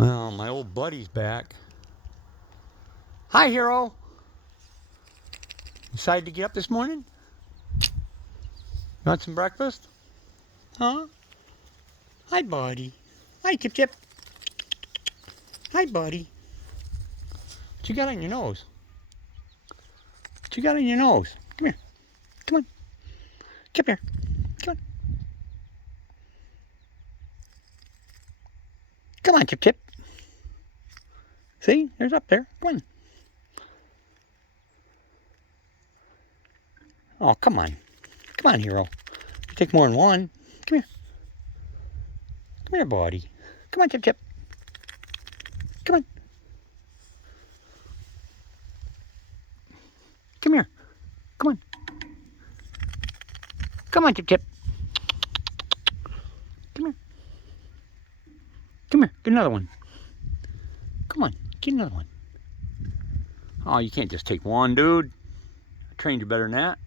Well, my old buddy's back. Hi, Hero. Decided to get up this morning? Want some breakfast? Huh? Hi, buddy. Hi, Chip Chip. Hi, buddy. What you got on your nose? What you got on your nose? Come here. Come on. Come here. Come on. Come on, Chip Chip. See? There's up there. Come on. Oh, come on. Come on, Hero. You take more than one. Come here. Come here, buddy. Come on, Chip Chip. Come on. Come here. Come on. Come on, Chip Chip. Come here. Come here. Get another one. Come on. Get another one. Oh, you can't just take one, dude. I trained you better than that.